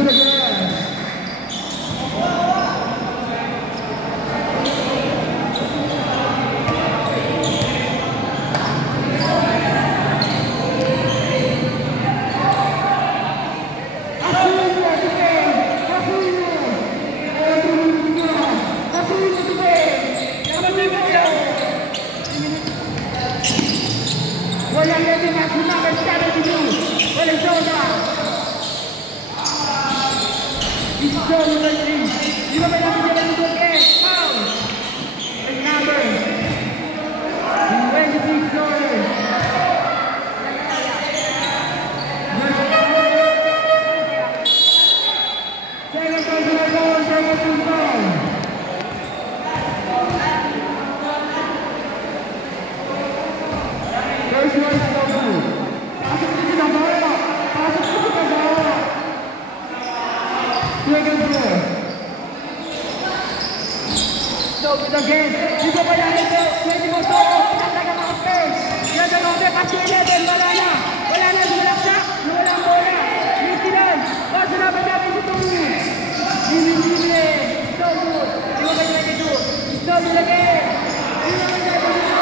shoot again. Walang lagi maksimal secara dulu oleh Zona. Isto lagi. Lima menit berjalan untuk foul. And number 26 dollars. Second goal, second goal. First one is no good. Pasok dito sa bola. Pasok dito sa bola. Second goal. So good again. Dito pa yan ito. 20 mo to. Pinataga mga pers. Yan na lang. Kasi 11. Wala na. Wala na. Bulaksak. Wala ang bola. Mitilan. Basta na ba namin ito? Hindi. So good. Dito pa yan ito. So good again. Dito pa yan ito.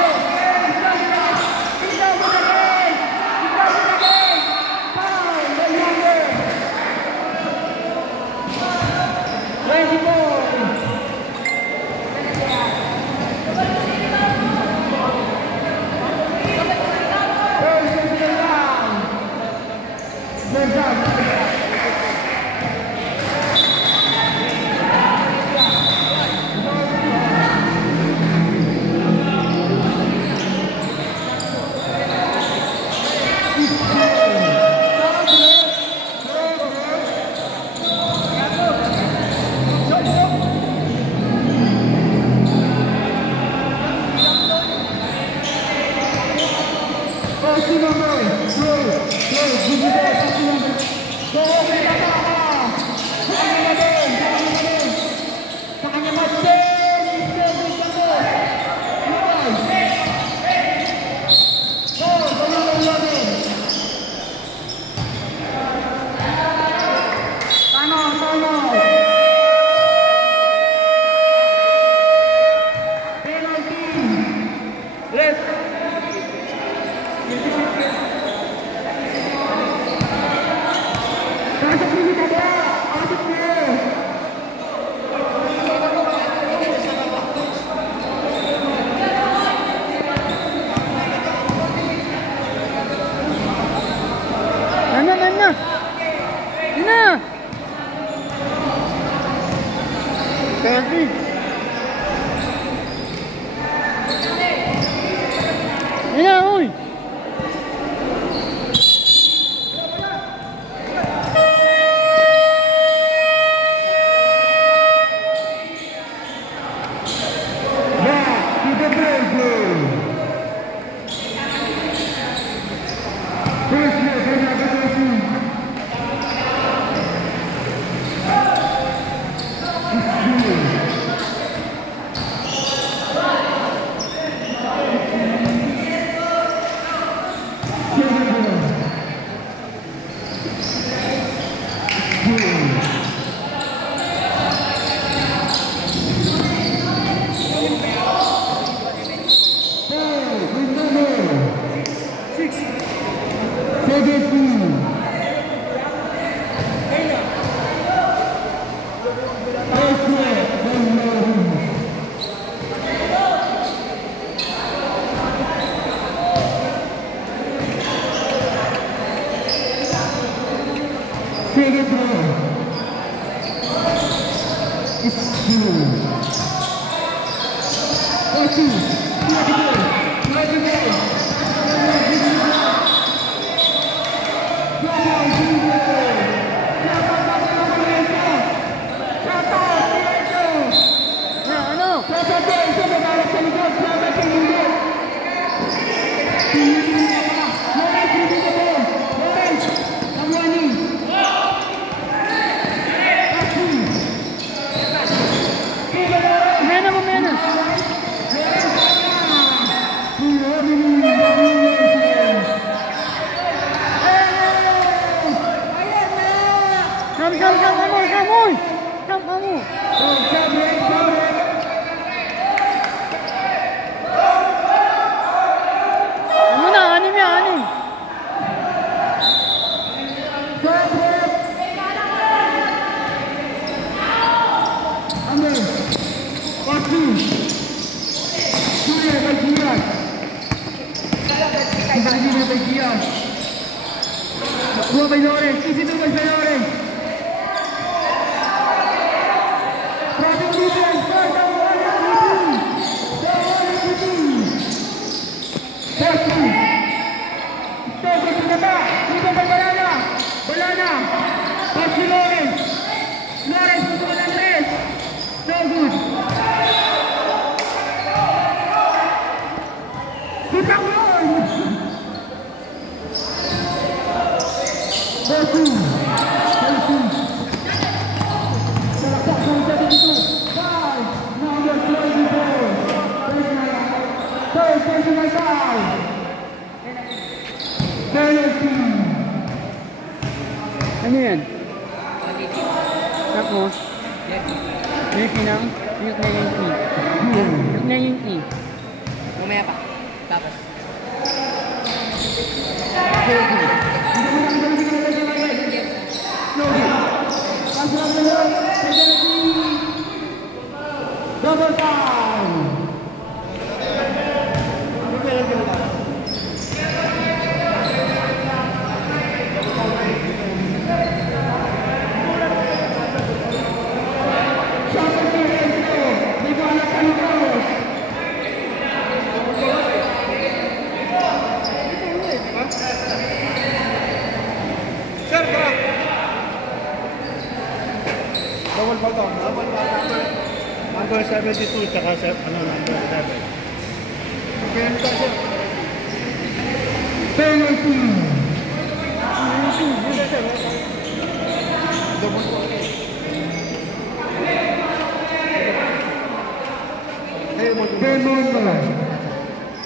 Come. Diaz. Buah by Lawrence. Easy to by Lawrence. Crossing defense. First down, Stoker to the back. Dito by Balana. Balana. Pass to Lawrence. Lawrence to Andres. So good. Kita gol. Bosu. Salahkan saja itu. Five. Number 24. Third personal foul. Penalty. Ano yan? Tapos? Yung pinang? Yung na yung E. Yung na yung E. Mamaya pa. Tapos. Double foul. Double ball to. Number 72 tsaka number 7. Okay, ano to sir? Penalty. Double ball.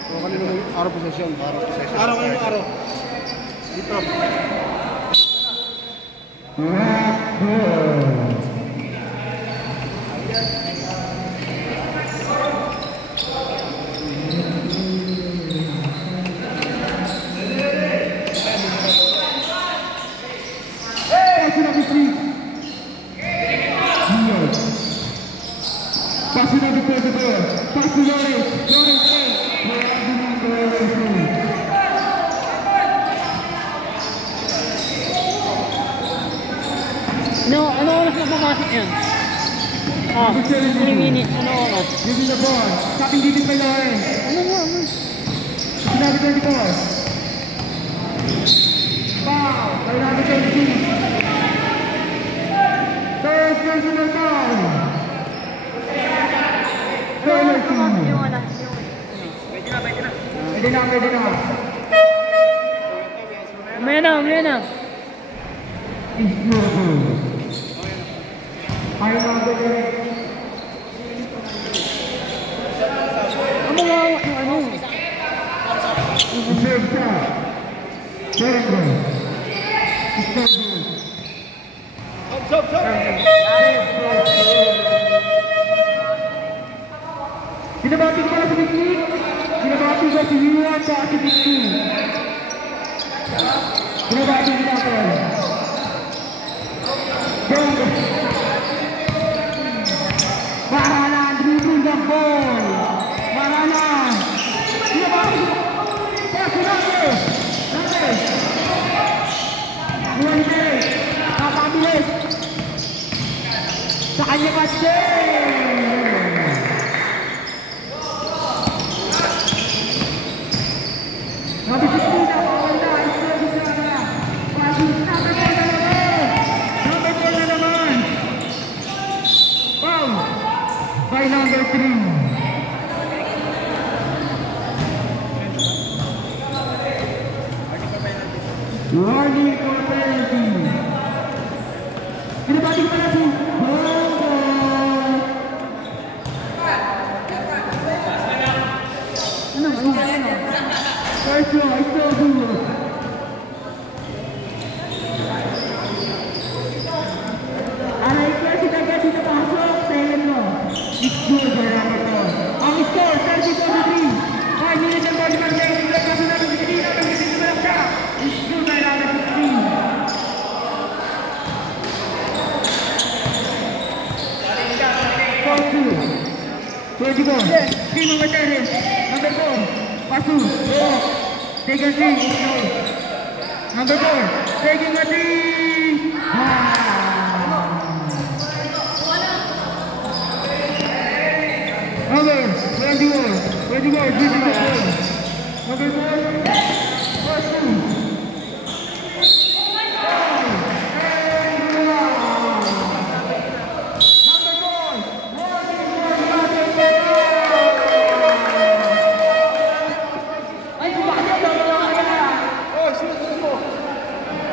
So, kanino ng araw possession? Araw kayo ng araw. Dito. No, ano oras na pumasok yan? 3 minutes, ano oras? Giving the ball, stopping defense by Lawrence. Ano mo? Number 24. Foul, by number 22. Third personal foul. Penalty. Pwede na. Umaya na. Is no good. Ayaw na ako direct. Ano nga yung ano? Reserve ka. Terenggo. Istanbul. Stop. Binabati ko pala si Vicky. Binabati ko si Yuan sa si Vicky. Binabati ko natin. Marana, dribbling the ball. Marana. Binabati ko. Pass natin. Duwante. Kapabilis. Sa kanya pa Number 16 na pawala, isa na. Passing number 4 na naman. Number 4 na naman. Foul by number 3. Warning for penalty. Binabati ko pala si Bongo. Ano? First row, Istanbul. Aray kasi dapat pinapasok sa mo. It's good, marami to. Ang score, 30-23. 5 minutes and 45 seconds. Kasi natin hindi malak siya. It's good, marami 16. Fourth two. 24. Team number 10. Number 4. Pasu. Take a three. Number 4. Taking a three. Number 21. 21. Number 4. First two.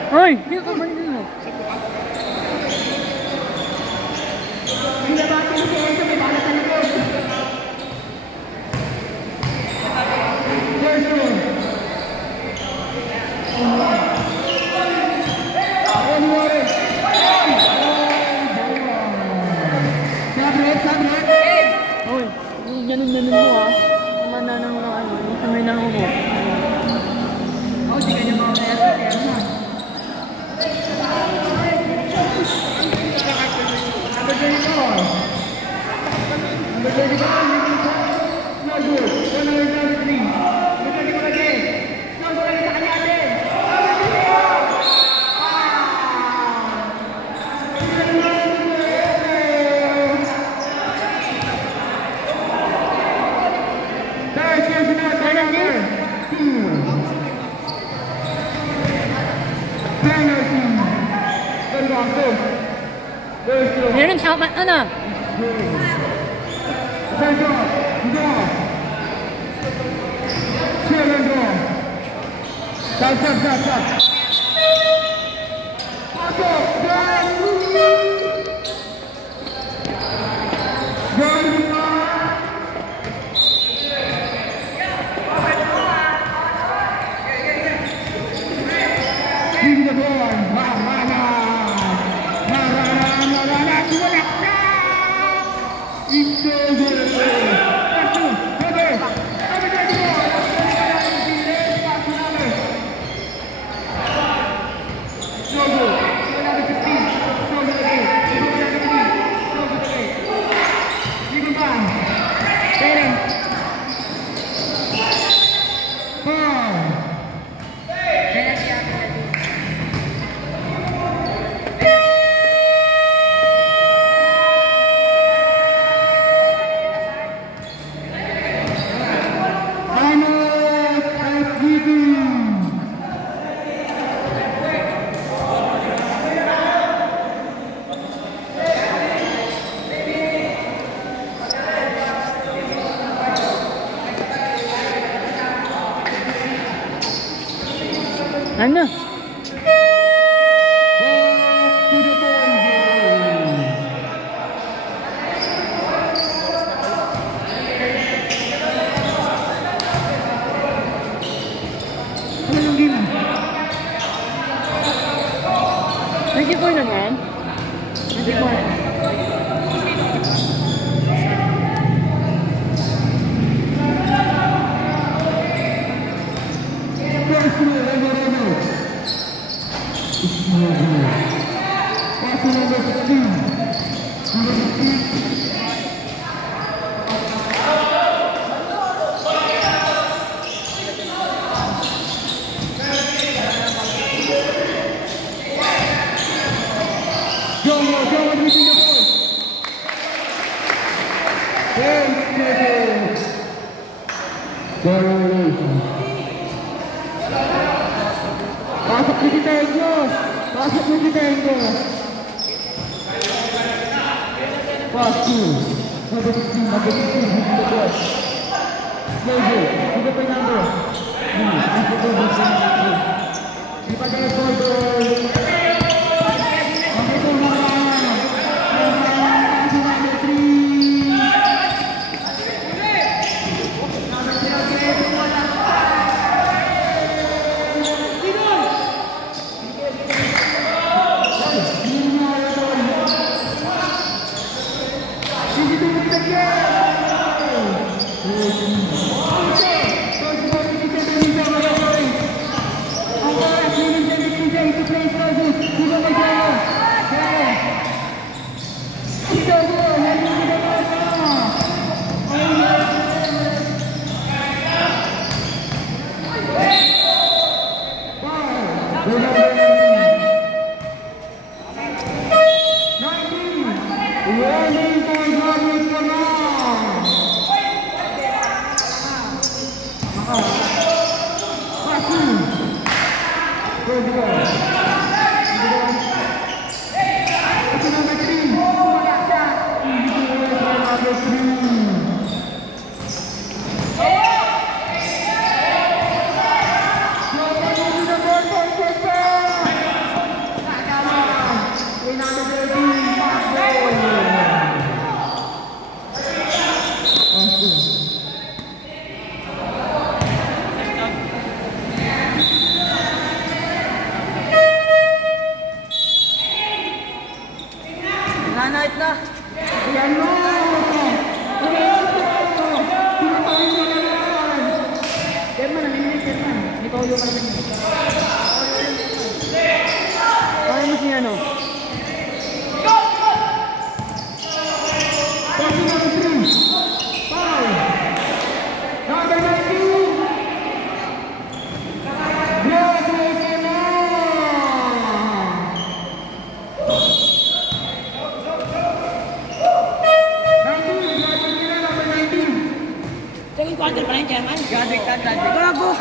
Hoy, dito ka man mo. Binabati mo si Enzo, may balat sa likod. First one. Sabret. Hoy, yung ganun mo ha. Mananang na ano, yung kamay na mo. Oh, di ka niya mga kaya na. Number 24. Number 24. No good. 133. Number 24 again. No good ulit sa kanya natin. Third season out. Number 2. Penalty. Meron siya, ano? Ano? Hindi ko naman. Hindi ko naman. Pasok ni Titengo. Pasok ni Titengo. Pass two. Number 16, number 16, number 12. Logo, tiga pa number. Di pa tayo photo. Sherman. Hindi pa ulo ka naman. Kaya mo siya, no? Passing number 3. Foul. Number 19. Second quarter pa rin, Chairman. Gadik ka, gadik. Gago!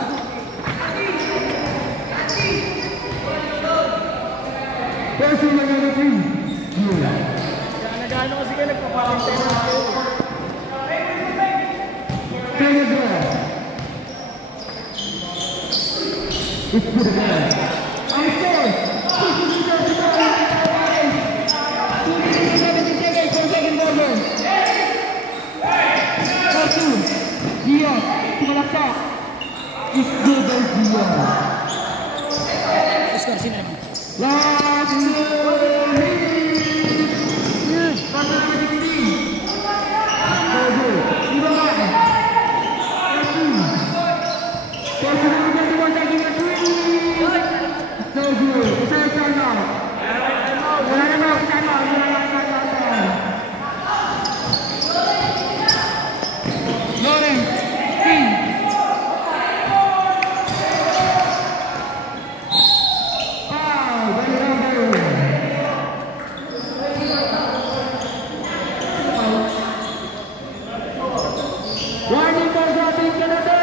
Passing number 3. Nagano kasi kayo nagpaparantay na kayo. Senegal. It's good again. I'm scared. 2 seconds for second quarter. Dion, tumalaksak. It's good by Dion. Score, sino naman? Last 2 minutes. Passing number 16. Kobe. Diba ba? Passing number 21, taking a 3. So good. It's a timeout. Wala na ba? Timeout. Lawrence. Warning for dropping Canada!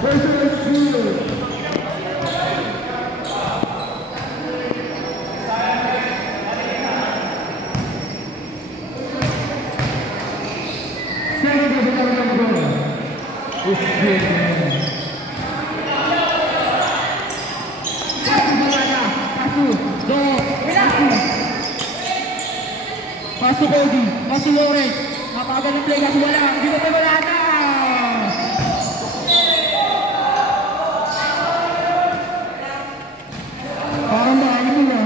Personal field. Second of the number. It's good. Pasok Cody, pasok Lawrence. Mapagal ng play kasi wala. Hindi ko pa wala na. Parang dahil mo na.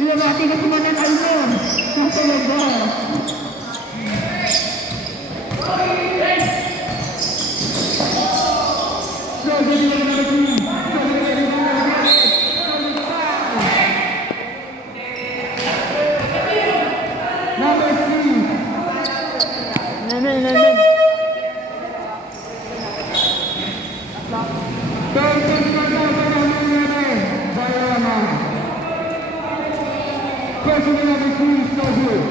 Pinabati ka sumanan mo. Kasalag ba? So, gawin mo na natin. Number 3. Namin. Person number 3 is so good.